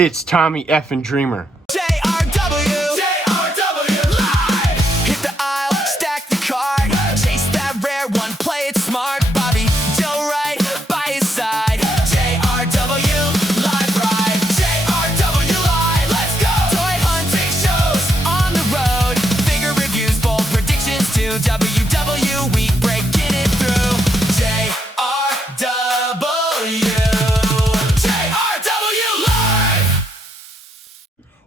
It's Tommy effing Dreamer. JRW live. Hit the aisle, stack the card, chase that rare one, play it smart. Bobby Joe right by his side. JRW live ride. JRW live. Let's go. Toy hunting shows on the road. Figure reviews, bold predictions too. WW week breaking it through. JRW.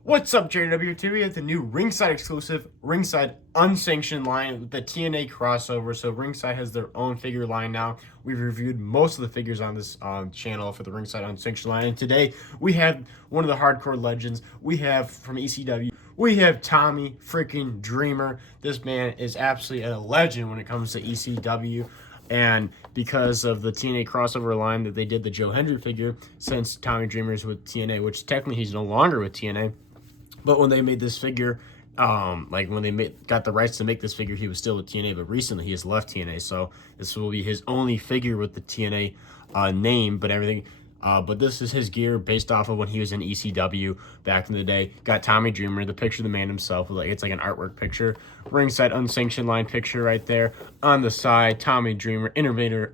What's up, JW2? We have the new Ringside exclusive, Ringside Unsanctioned line with the TNA crossover. So Ringside has their own figure line now. We've reviewed most of the figures on this channel for the Ringside Unsanctioned line. And today we have one of the hardcore legends. We have from ECW. We have Tommy freaking Dreamer. This man is absolutely a legend when it comes to ECW. And because of the TNA crossover line that they did the Joe Hendry figure, since Tommy Dreamer is with TNA, which technically he's no longer with TNA. But when they made this figure, like when they got the rights to make this figure, he was still with TNA. But recently, he has left TNA, so this will be his only figure with the TNA name. But everything, but this is his gear based off of when he was in ECW back in the day. Got Tommy Dreamer, the picture of the man himself. Like it's like an artwork picture, Ringside Unsanctioned line picture right there on the side. Tommy Dreamer, innovator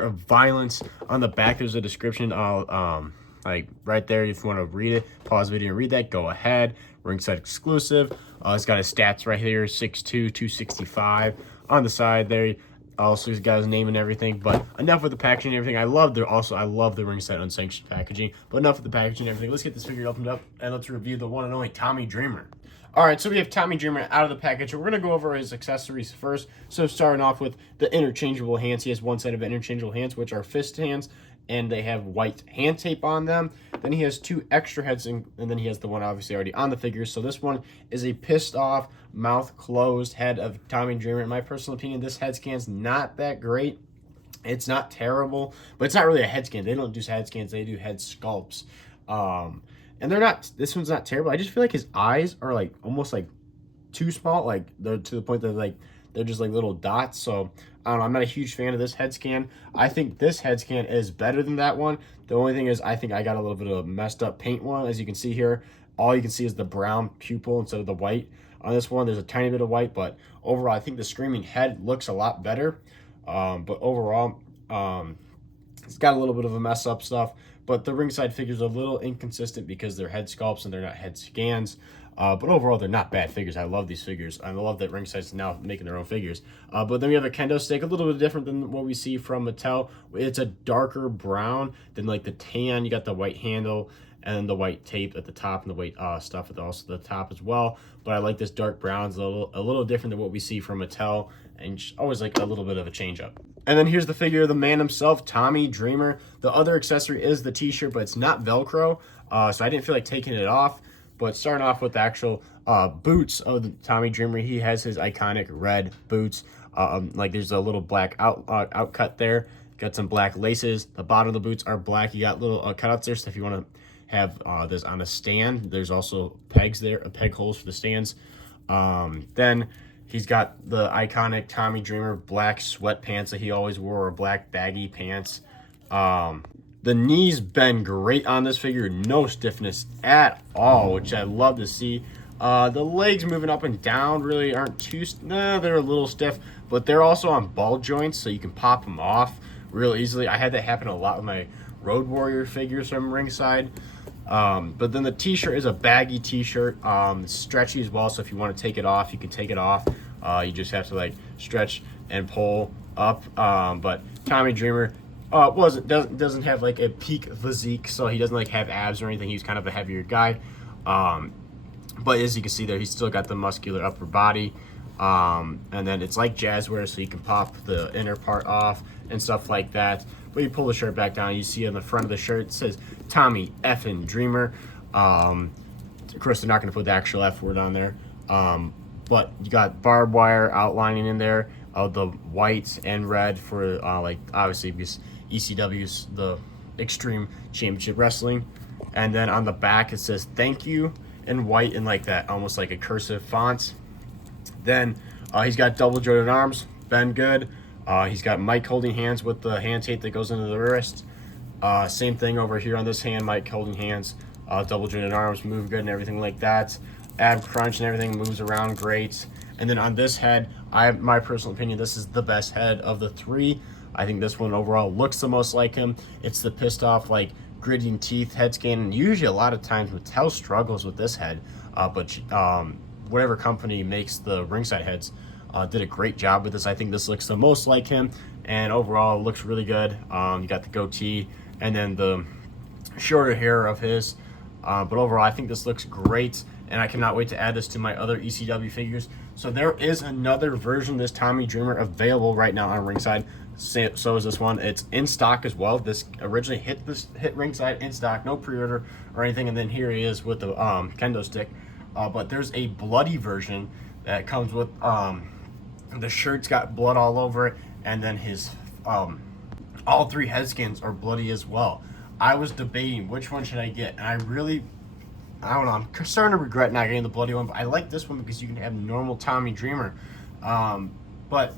of violence. On the back, there's a description. Like right there, if you want to read it, pause the video and read that, go ahead. Ringside exclusive. It's got his stats right here, 6'2", 265. On the side there, also he's got his name and everything. But enough with the packaging and everything. I love the Ringside Unsanctioned packaging. But enough with the packaging and everything. Let's get this figure opened up and let's review the one and only Tommy Dreamer. All right, so we have Tommy Dreamer out of the package. We're going to go over his accessories first. So starting off with the interchangeable hands. He has one set of interchangeable hands, which are fist hands, and they have white hand tape on them. Then he has two extra heads, and then he has the one obviously already on the figure. So this one is a pissed off, mouth closed head of Tommy Dreamer. In my personal opinion, this head scan's not that great. It's not terrible, but it's not really a head scan. They don't do head scans, they do head sculpts. And they're not, this one's not terrible. I just feel like his eyes are like almost like too small, like they're to the point that like they're just like little dots. So I don't know, I'm not a huge fan of this head scan. I think this head scan is better than that one. The only thing is I think I got a little bit of a messed up paint one. As you can see here, all you can see is the brown pupil instead of the white. On this one, there's a tiny bit of white, but overall, I think the screaming head looks a lot better. But overall, it's got a little bit of a mess up stuff. But the Ringside figures are a little inconsistent because they're head sculpts and they're not head scans. But overall, they're not bad figures. I love these figures. I love that Ringside's now making their own figures. But then we have a kendo stick, a little bit different than what we see from Mattel. It's a darker brown than like the tan. You got the white handle and the white tape at the top and the white stuff at also the top as well. But I like this dark brown. It's a little different than what we see from Mattel, and always like a little bit of a change up. And then here's the figure of the man himself, Tommy Dreamer. The other accessory is the t-shirt, but it's not Velcro, so I didn't feel like taking it off. But starting off with the actual boots of the Tommy Dreamer, he has his iconic red boots. Like there's a little black outcut there. Got some black laces. The bottom of the boots are black. You got little cutouts there, so if you want to have this on a stand, there's also pegs there, peg holes for the stands. Then he's got the iconic Tommy Dreamer black sweatpants that he always wore, or black baggy pants. The knees bend great on this figure, no stiffness at all, which I love to see. The legs moving up and down really aren't too, they're a little stiff, but they're also on ball joints, so you can pop them off real easily. I had that happen a lot with my Road Warrior figures from Ringside. But then the t-shirt is a baggy t-shirt, stretchy as well, so if you want to take it off, you can take it off. You just have to like stretch and pull up. But Tommy Dreamer doesn't have like a peak physique, so he doesn't like have abs or anything. He's kind of a heavier guy. But as you can see there, he's still got the muscular upper body. And then it's like jazzwear, so you can pop the inner part off and stuff like that. But you pull the shirt back down, you see on the front of the shirt, it says Tommy effing Dreamer. Of course, they're not going to put the actual F word on there. But you got barbed wire outlining in there of the white and red for, like, obviously, because ECW's the Extreme Championship Wrestling. And then on the back, it says thank you in white and like that, almost like a cursive font. Then he's got double jointed arms, bend good. He's got Mike holding hands with the hand tape that goes into the wrist. Same thing over here on this hand, Mike holding hands Double jointed arms move good and everything like that. Ab crunch and everything moves around great. And then on this head, my personal opinion, this is the best head of the three. I think this one overall looks the most like him. It's the pissed off, like, gritting teeth head scan. And usually a lot of times Mattel struggles with this head, but whatever company makes the Ringside heads did a great job with this. I think this looks the most like him, and overall it looks really good. You got the goatee and then the shorter hair of his, but overall I think this looks great, and I cannot wait to add this to my other ECW figures. So there is another version of this Tommy Dreamer available right now on Ringside. So is this one. It's in stock as well. This originally hit Ringside in stock, no pre-order or anything, and then here he is with the kendo stick. But there's a bloody version that comes with the shirt's got blood all over it, and then his all three head skins are bloody as well. I was debating which one should I get, and I don't know, I'm starting to regret not getting the bloody one, but I like this one because you can have normal Tommy Dreamer. But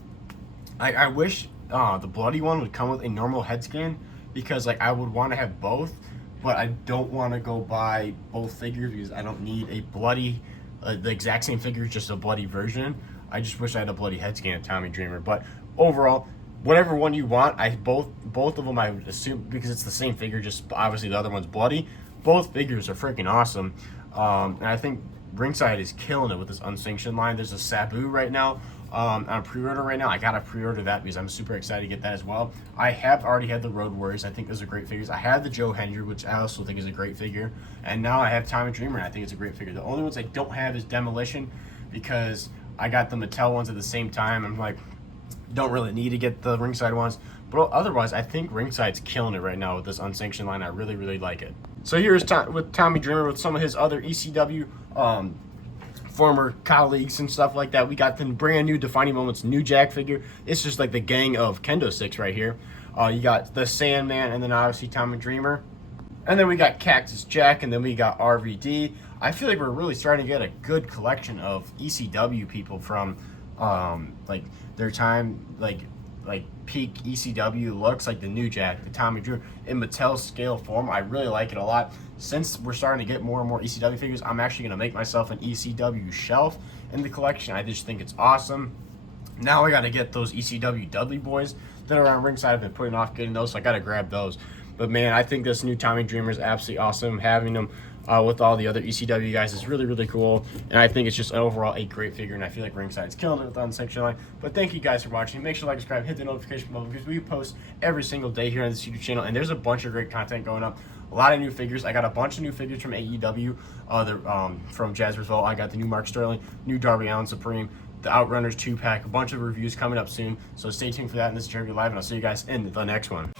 I wish the bloody one would come with a normal head scan, because like I would want to have both, but I don't want to go buy both figures because I don't need a bloody, the exact same figure, just a bloody version. I just wish I had a bloody head scan of Tommy Dreamer. But overall, whatever one you want, both of them I would assume, because it's the same figure, just obviously the other one's bloody. Both figures are freaking awesome, and I think Ringside is killing it with this unsanctioned line. There's a Sabu right now on pre-order right now. I gotta pre-order that because I'm super excited to get that as well. I have already had the Road Warriors. I think those are great figures. I have the Joe Hendry, which I also think is a great figure, and now I have Tommy Dreamer, and I think it's a great figure. The only ones I don't have is Demolition, because I got the Mattel ones at the same time. I'm like, don't really need to get the Ringside ones. But otherwise, I think Ringside's killing it right now with this unsanctioned line. I really, really like it. So here's with Tommy Dreamer with some of his other ECW former colleagues and stuff like that. We got the brand new Defining Moments New Jack figure. It's just like the gang of kendo sticks right here. You got the Sandman, and then obviously Tommy Dreamer. And then we got Cactus Jack, and then we got RVD. I feel like we're really starting to get a good collection of ECW people from like their time, like peak ECW looks, like the New Jack, the Tommy Dreamer in Mattel scale form. I really like it a lot. Since we're starting to get more and more ECW figures, I'm actually going to make myself an ECW shelf in the collection. I just think it's awesome. Now I got to get those ECW Dudley boys that are on Ringside. I've been putting off getting those, so I got to grab those. But man, I think this new Tommy Dreamer is absolutely awesome. Having them with all the other ECW guys is really, really cool. And I think it's just overall a great figure, and I feel like Ringside's killing it with the unsanctioned line. But thank you guys for watching. Make sure to like, subscribe, hit the notification bell, because we post every single day here on this YouTube channel, and there's a bunch of great content going up. A lot of new figures. I got a bunch of new figures from AEW, from Jazzerville. I got the new Mark Sterling, new Darby Allin Supreme, the Outrunners 2-pack, a bunch of reviews coming up soon. So stay tuned for that. And this is Jeremy Live, and I'll see you guys in the next one.